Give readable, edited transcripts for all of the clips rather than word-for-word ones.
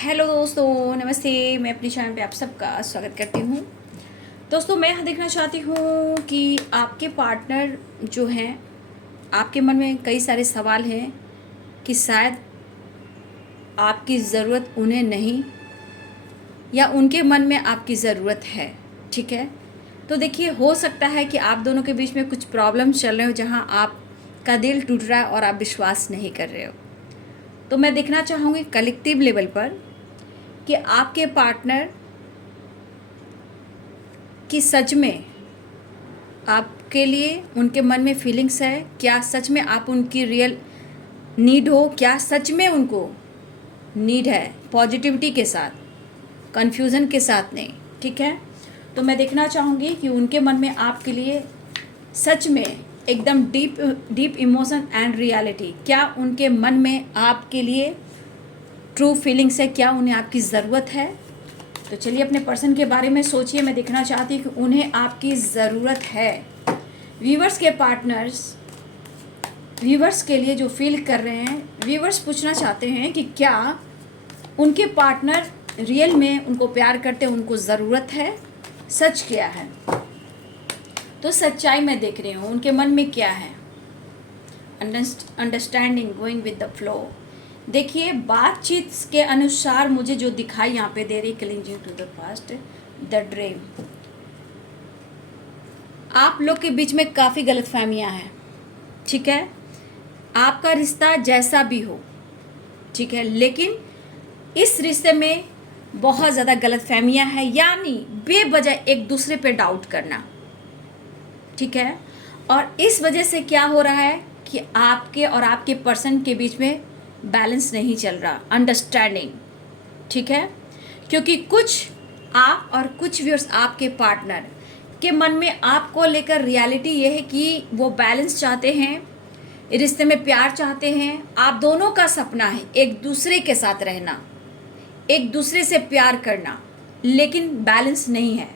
Hello दोस्तों, नमस्ते। मैं अपने चैनल पे आप सबका स्वागत करती हूँ। दोस्तों, मैं यहाँ देखना चाहती हूँ कि आपके पार्टनर जो हैं, आपके मन में कई सारे सवाल हैं कि शायद आपकी ज़रूरत उन्हें नहीं या उनके मन में आपकी ज़रूरत है। ठीक है, तो देखिए, हो सकता है कि आप दोनों के बीच में कुछ प्रॉब्लम चल रहे हो जहाँ आपका दिल टूट रहा है और आप विश्वास नहीं कर रहे हो। तो मैं देखना चाहूँगी कलेक्टिव लेवल पर कि आपके पार्टनर कि सच में आपके लिए उनके मन में फीलिंग्स है, क्या सच में आप उनकी रियल नीड हो, क्या सच में उनको नीड है पॉजिटिविटी के साथ, कन्फ्यूज़न के साथ नहीं। ठीक है, तो मैं देखना चाहूँगी कि उनके मन में आपके लिए सच में एकदम डीप इमोशन एंड रियलिटी, क्या उनके मन में आपके लिए ट्रू फीलिंग्स है, क्या उन्हें आपकी ज़रूरत है। तो चलिए अपने पर्सन के बारे में सोचिए। मैं देखना चाहती हूँ कि उन्हें आपकी ज़रूरत है। व्यूवर्स के पार्टनर्स व्यूवर्स के लिए जो फील कर रहे हैं, व्यूवर्स पूछना चाहते हैं कि क्या उनके पार्टनर रियल में उनको प्यार करते, उनको ज़रूरत है, सच क्या है। तो सच्चाई मैं देख रही हूँ, उनके मन में क्या है। Understanding, going with the flow. देखिए, बातचीत के अनुसार मुझे जो दिखाई यहाँ पे दे रही, clinging to the past, the dream. आप लोग के बीच में काफ़ी गलतफहमियाँ हैं। ठीक है, आपका रिश्ता जैसा भी हो, ठीक है, लेकिन इस रिश्ते में बहुत ज़्यादा गलतफहमियाँ हैं, यानी बेवजह एक दूसरे पे डाउट करना। ठीक है, और इस वजह से क्या हो रहा है कि आपके और आपके पर्सन के बीच में बैलेंस नहीं चल रहा, अंडरस्टैंडिंग। ठीक है, क्योंकि कुछ आप और कुछ व्यूअर्स आपके पार्टनर के मन में आपको लेकर रियलिटी ये है कि वो बैलेंस चाहते हैं, रिश्ते में प्यार चाहते हैं। आप दोनों का सपना है एक दूसरे के साथ रहना, एक दूसरे से प्यार करना, लेकिन बैलेंस नहीं है।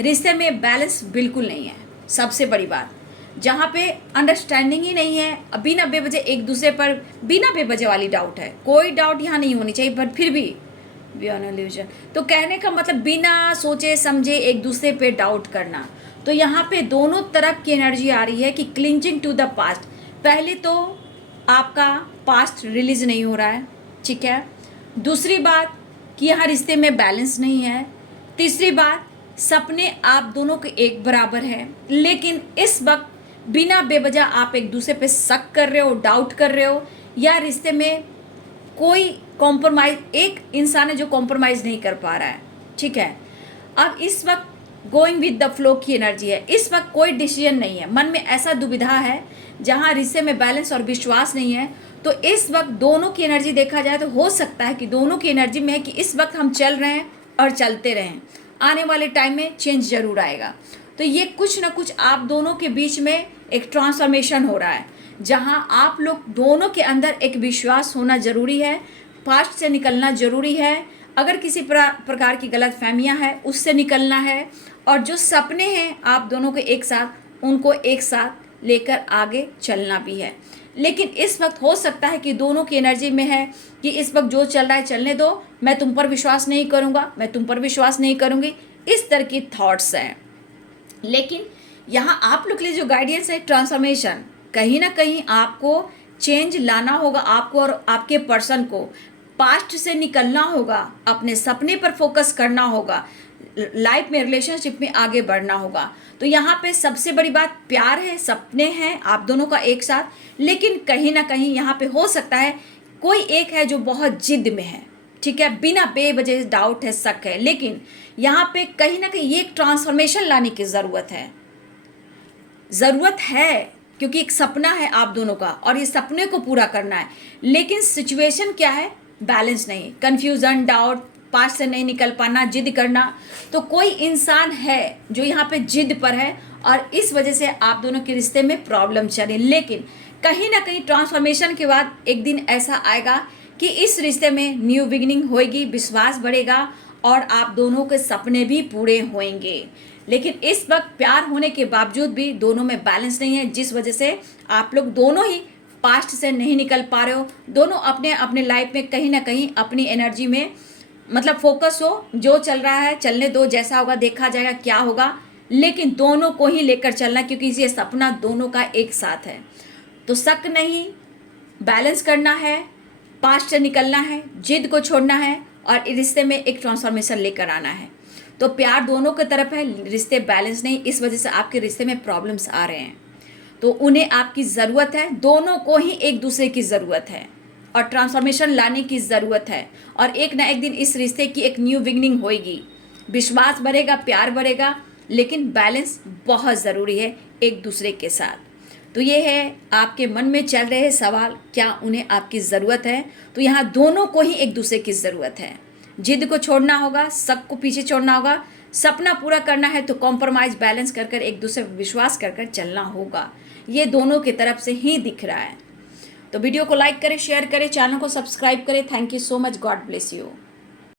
रिश्ते में बैलेंस बिल्कुल नहीं है। सबसे बड़ी बात, जहाँ पे अंडरस्टैंडिंग ही नहीं है, बिना बेवजह एक दूसरे पर बिना बेवजह वाली डाउट है। कोई डाउट यहाँ नहीं होनी चाहिए, पर फिर भी बियॉन्ड इल्यूजन, तो कहने का मतलब बिना सोचे समझे एक दूसरे पे डाउट करना। तो यहाँ पे दोनों तरफ की एनर्जी आ रही है कि क्लिंचिंग टू द पास्ट। पहले तो आपका पास्ट रिलीज नहीं हो रहा है। ठीक है, दूसरी बात कि यहाँ रिश्ते में बैलेंस नहीं है। तीसरी बात, सपने आप दोनों के एक बराबर हैं, लेकिन इस वक्त बिना बेवजह आप एक दूसरे पे शक कर रहे हो, डाउट कर रहे हो, या रिश्ते में कोई कॉम्प्रोमाइज़, एक इंसान है जो कॉम्प्रोमाइज़ नहीं कर पा रहा है। ठीक है, अब इस वक्त गोइंग विद द फ्लो की एनर्जी है। इस वक्त कोई डिसीजन नहीं है, मन में ऐसा दुविधा है जहाँ रिश्ते में बैलेंस और विश्वास नहीं है। तो इस वक्त दोनों की एनर्जी देखा जाए तो हो सकता है कि दोनों की एनर्जी में है कि इस वक्त हम चल रहे हैं और चलते रहें, आने वाले टाइम में चेंज जरूर आएगा। तो ये कुछ ना कुछ आप दोनों के बीच में एक ट्रांसफॉर्मेशन हो रहा है, जहाँ आप लोग दोनों के अंदर एक विश्वास होना ज़रूरी है, पास्ट से निकलना ज़रूरी है। अगर किसी प्रकार की गलत फहमियाँ हैं उससे निकलना है, और जो सपने हैं आप दोनों के एक साथ, उनको एक साथ लेकर आगे चलना भी है। लेकिन इस वक्त हो सकता है कि दोनों की एनर्जी में है कि इस वक्त जो चल रहा है चलने दो, मैं तुम पर विश्वास नहीं करूँगा, मैं तुम पर विश्वास नहीं करूँगी, इस तरह की थॉट्स हैं। लेकिन यहाँ आप लोग के लिए जो गाइडेंस है, ट्रांसफॉर्मेशन, कहीं ना कहीं आपको चेंज लाना होगा। आपको और आपके पर्सन को पास्ट से निकलना होगा, अपने सपने पर फोकस करना होगा, लाइफ में रिलेशनशिप में आगे बढ़ना होगा। तो यहाँ पे सबसे बड़ी बात प्यार है, सपने हैं आप दोनों का एक साथ, लेकिन कहीं ना कहीं यहाँ पे हो सकता है कोई एक है जो बहुत जिद में है। ठीक है, बिना बेवजह डाउट है, शक है, लेकिन यहाँ पे कहीं ना कहीं ये एक ट्रांसफॉर्मेशन लाने की ज़रूरत है, क्योंकि एक सपना है आप दोनों का और ये सपने को पूरा करना है। लेकिन सिचुएशन क्या है, बैलेंस नहीं, कन्फ्यूज़न, डाउट, पास से नहीं निकल पाना, जिद करना। तो कोई इंसान है जो यहाँ पे जिद पर है और इस वजह से आप दोनों के रिश्ते में प्रॉब्लम चल रही। लेकिन कहीं ना कहीं ट्रांसफॉर्मेशन के बाद एक दिन ऐसा आएगा कि इस रिश्ते में न्यू बिगिनिंग होएगी, विश्वास बढ़ेगा और आप दोनों के सपने भी पूरे होंगे। लेकिन इस वक्त प्यार होने के बावजूद भी दोनों में बैलेंस नहीं है, जिस वजह से आप लोग दोनों ही पास्ट से नहीं निकल पा रहे हो, दोनों अपने अपने लाइफ में कहीं ना कहीं अपनी एनर्जी में मतलब फोकस हो, जो चल रहा है चलने दो, जैसा होगा देखा जाएगा क्या होगा, लेकिन दोनों को ही लेकर चलना, क्योंकि ये सपना दोनों का एक साथ है। तो शक नहीं, बैलेंस करना है, पास्ट से निकलना है, जिद को छोड़ना है और रिश्ते में एक ट्रांसफॉर्मेशन लेकर आना है। तो प्यार दोनों की तरफ है, रिश्ते बैलेंस नहीं, इस वजह से आपके रिश्ते में प्रॉब्लम्स आ रहे हैं। तो उन्हें आपकी ज़रूरत है, दोनों को ही एक दूसरे की ज़रूरत है और ट्रांसफॉर्मेशन लाने की ज़रूरत है। और एक ना एक दिन इस रिश्ते की एक न्यू बिगनिंग होएगी, विश्वास बढ़ेगा, प्यार बढ़ेगा, लेकिन बैलेंस बहुत ज़रूरी है एक दूसरे के साथ। तो ये है आपके मन में चल रहे सवाल, क्या उन्हें आपकी ज़रूरत है? तो यहाँ दोनों को ही एक दूसरे की ज़रूरत है। जिद को छोड़ना होगा, शक को पीछे छोड़ना होगा, सपना पूरा करना है तो कॉम्प्रोमाइज़ बैलेंस कर कर एक दूसरे पर विश्वास कर कर चलना होगा। ये दोनों की तरफ से ही दिख रहा है। तो वीडियो को लाइक करें, शेयर करें, चैनल को सब्सक्राइब करें। Thank you so much, God bless you.